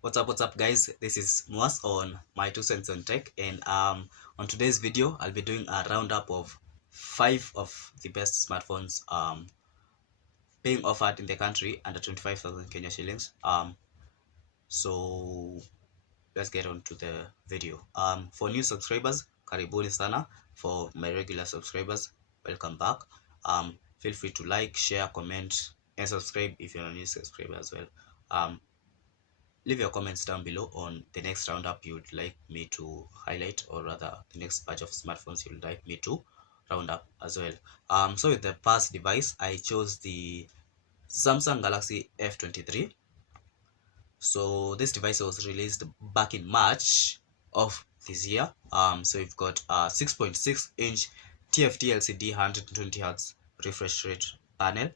What's up guys, this is Moas on my 2 cents on tech, and on today's video I'll be doing a roundup of 5 of the best smartphones being offered in the country under 25,000 Kenya shillings. So let's get on to the video. For new subscribers, karibuni sana. For my regular subscribers, welcome back. Feel free to like, share, comment, and subscribe if you're a new subscriber as well. Leave your comments down below on the next roundup you'd like me to highlight, or rather the next batch of smartphones you'd like me to round up as well. So with the first device, I chose the Samsung Galaxy F23. So this device was released back in March of this year. So we've got a 6.6-inch TFT LCD 120Hz refresh rate panel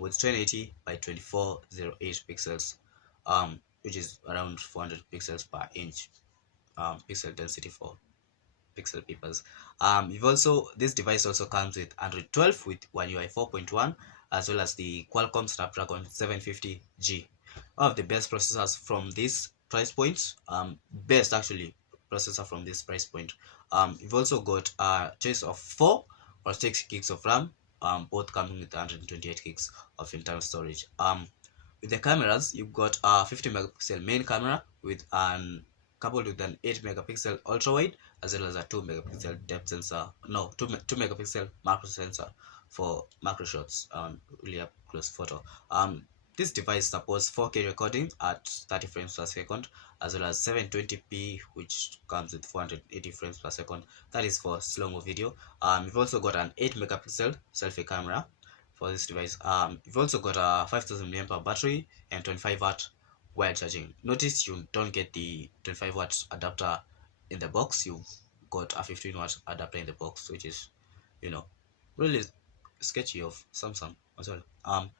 with 1080 by 2408 pixels, which is around 400 pixels per inch pixel density for pixel peoples. This device also comes with Android 12 with One UI 4.1, as well as the Qualcomm Snapdragon 750G. One of the best processors from this price point, best actually processor from this price point. You've also got a choice of 4 or 6 gigs of RAM, both coming with 128 gigs of internal storage. With the cameras, you've got a 50 megapixel main camera with an coupled with an 8 megapixel ultra wide, as well as a 2 megapixel depth sensor, no, 2 megapixel macro sensor for macro shots and really up close photo. This device supports 4K recording at 30 frames per second, as well as 720p, which comes with 480 frames per second. That is for slow-mo video. You've also got an 8 megapixel selfie camera for this device. You've also got a 5000 mAh battery and 25-watt wired charging. Notice you don't get the 25-watt adapter in the box. You've got a 15-watt adapter in the box, which is, really sketchy of Samsung as well.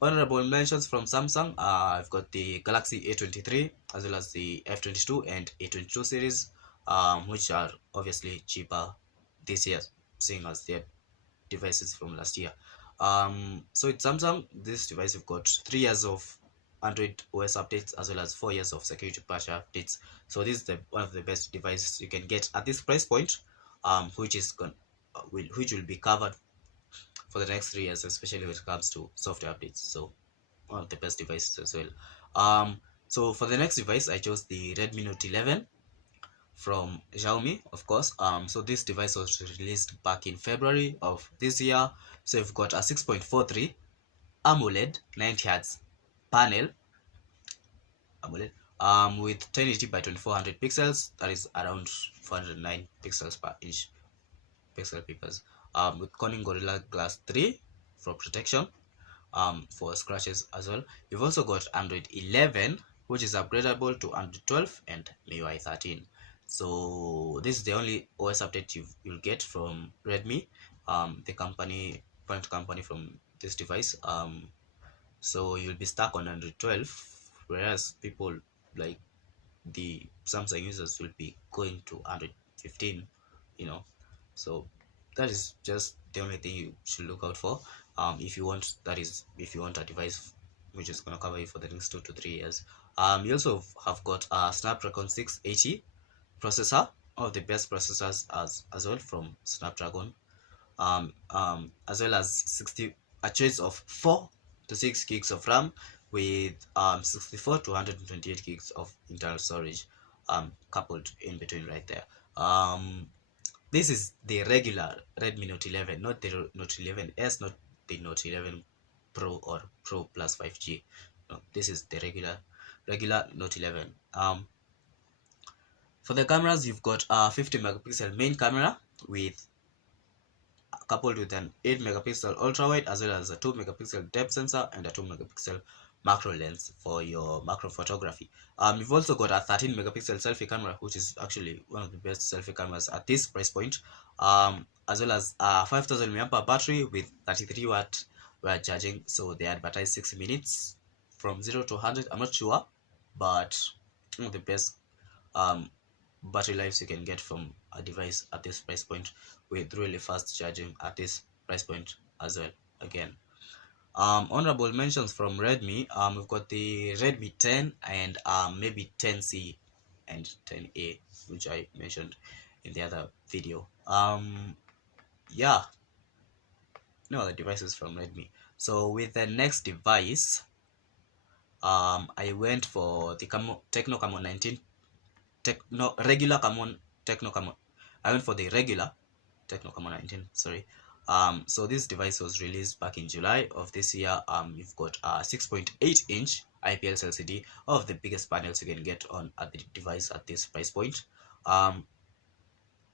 Honorable mentions from Samsung, I've got the Galaxy A23 as well as the F22 and A22 series, which are obviously cheaper this year, seeing as they're devices from last year. So with Samsung, this device you've got 3 years of Android OS updates, as well as 4 years of security patch updates. So this is one of the best devices you can get at this price point, which will be covered for the next 3 years, especially when it comes to software updates. So one of the best devices as well. So for the next device, I chose the Redmi Note 11 from Xiaomi, of course. So this device was released back in February of this year. So you've got a 6.43 AMOLED 90Hz panel, with 1080 by 2400 pixels. That is around 409 pixels per inch pixel peoples. With Corning Gorilla Glass 3 for protection, for scratches as well. You've also got Android 11, which is upgradable to Android 12 and MIUI 13. So this is the only OS update you'll get from Redmi, the parent company from this device. So you'll be stuck on Android 12, whereas people like the Samsung users will be going to Android 15, so that is just the only thing you should look out for, if you want a device which is going to cover you for the next 2 to 3 years. You also have got a Snapdragon 680 processor, one of the best processors as well from Snapdragon, as well as a choice of 4 to 6 gigs of RAM with 64 to 128 gigs of internal storage, coupled in between right there. This is the regular Redmi Note 11, not the Note 11s, not the Note 11 Pro or Pro plus 5G. No, this is the regular Note 11. For the cameras, you've got a 50 megapixel main camera with coupled with an 8 megapixel ultra wide, as well as a 2 megapixel depth sensor and a 2 megapixel macro lens for your macro photography. You've also got a 13 megapixel selfie camera, which is actually one of the best selfie cameras at this price point, as well as a 5000 mAh battery with 33-watt wire charging. So they advertise 6 minutes from 0 to 100. I'm not sure, but one of the best battery lives you can get from a device at this price point, with really fast charging at this price point as well, again. Honorable mentions from Redmi. We've got the Redmi 10 and maybe 10C and 10A, which I mentioned in the other video. Yeah, no, the devices from Redmi. So with the next device, I went for the Tecno Camon 19, regular Camon, Tecno Camon. I went for the regular Tecno Camon 19, sorry. So this device was released back in July of this year. You've got a 6.8-inch IPS LCD, one of the biggest panels you can get on at the device at this price point.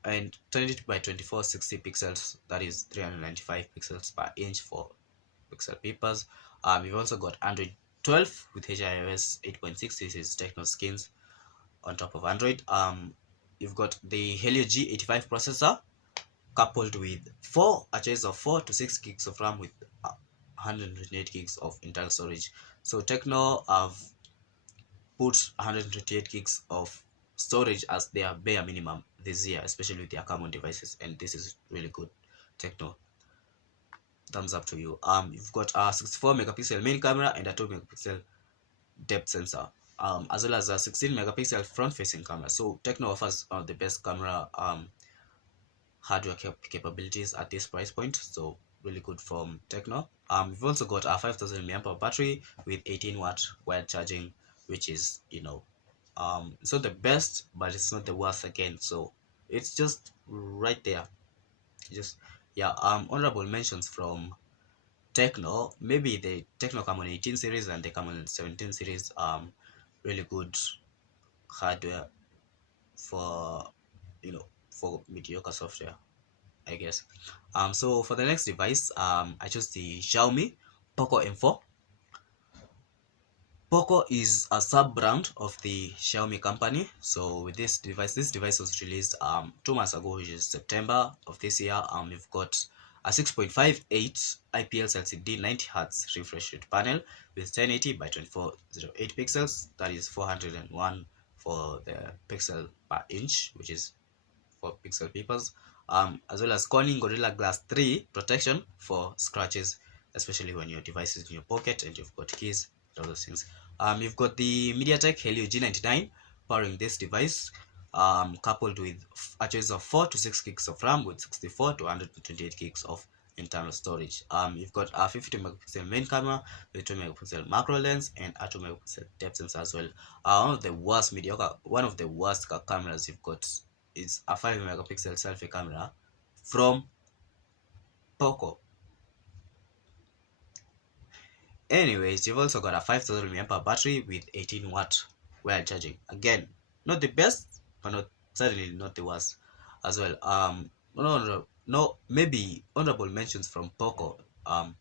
And 20 by 24 60 pixels, that is 395 pixels per inch for pixel peepers. You've also got Android 12 with HiOS 8.6. This is Tecno skins on top of Android. You've got the Helio G85 processor coupled with a choice of 4 to 6 gigs of RAM with 128 gigs of internal storage. So Tecno have put 128 gigs of storage as their bare minimum this year, especially with their Camon devices, and this is really good. Tecno, thumbs up to you. You've got a 64 megapixel main camera and a 2 megapixel depth sensor, as well as a 16 megapixel front facing camera. So Tecno offers the best camera hardware capabilities at this price point, so really good from Tecno. We've also got a 5000 mAh battery with 18-watt wired charging, which is, it's not the best, but it's not the worst again, so it's just right there. Honorable mentions from Tecno, maybe the Tecno Camon 18 series and the Camon 17 series. Really good hardware for mediocre software, I guess. So for the next device, I chose the Xiaomi Poco M4. Poco is a sub-brand of the Xiaomi company. So with this device was released 2 months ago, which is September of this year. You've got a 6.58 IPS LCD 90Hz refresh rate panel with 1080 by 2408 pixels. That is 401 for the pixel per inch, which is for pixel peepers. As well as Corning Gorilla Glass 3 protection for scratches, especially when your device is in your pocket and you've got keys and all those things. You've got the MediaTek Helio G99 powering this device, coupled with a choice of 4 to 6 gigs of RAM with 64 to 128 gigs of internal storage. You've got a 50 megapixel main camera with 2 megapixel macro lens and a 2 megapixel depth sensor as well. One of the worst cameras you've got is a 5 megapixel selfie camera from Poco. Anyways, you've also got a 5000 mAh battery with 18-watt wired charging. Again, not the best, but certainly not the worst as well. Maybe honorable mentions from Poco.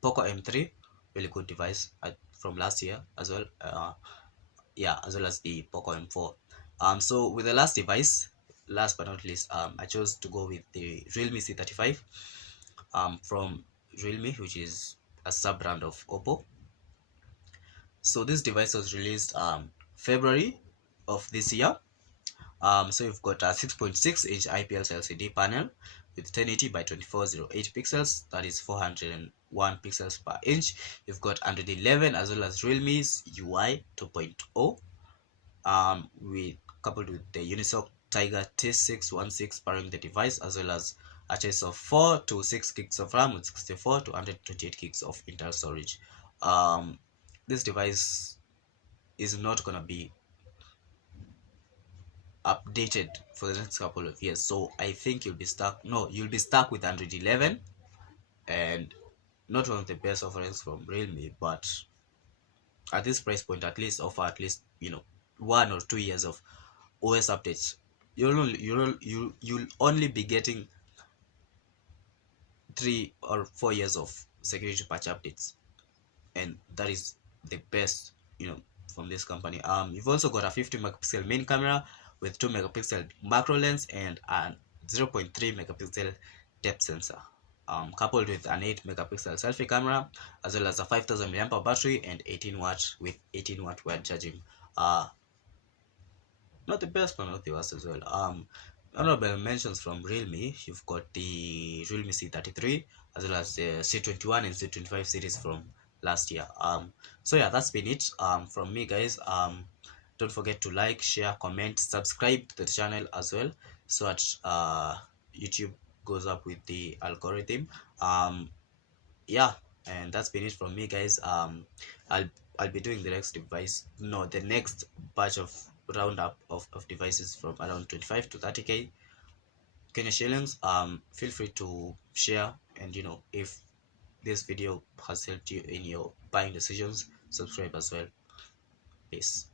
Poco M3, really good device from last year as well. As well as the Poco M4. So with the last device, last but not least, I chose to go with the Realme C35 from Realme, which is a sub-brand of Oppo. So this device was released February of this year. So you've got a 6.6-inch IPS LCD panel with 1080 by 2408 pixels. That is 401 pixels per inch. You've got Android 11 as well as Realme's UI 2.0. Coupled with the Unisoc Tiger T616 powering the device, as well as a choice of 4 to 6 gigs of RAM with 64 to 128 gigs of internal storage. This device is not gonna be updated for the next couple of years, so I think you'll be stuck with Android 11, and not one of the best offerings from Realme, but at this price point at least offer 1 or 2 years of OS updates. You'll only be getting 3 or 4 years of security patch updates, and that is the best from this company. You've also got a 50 megapixel main camera with 2 megapixel macro lens and a 0.3 megapixel depth sensor, coupled with an 8 megapixel selfie camera, as well as a 5000 mAh battery and 18-watt wired charging. Not the best, but not the worst as well. Honorable mentions from Realme, you've got the Realme C33 as well as the C21 and C25 series from last year. So yeah, that's been it from me, guys. Don't forget to like, share, comment, subscribe to the channel as well, so that YouTube goes up with the algorithm. Yeah, and that's been it from me, guys. I'll I'll be doing the next batch of roundup of devices from around 25 to 30k Kenya shillings. Feel free to share, and if this video has helped you in your buying decisions, subscribe as well. Peace.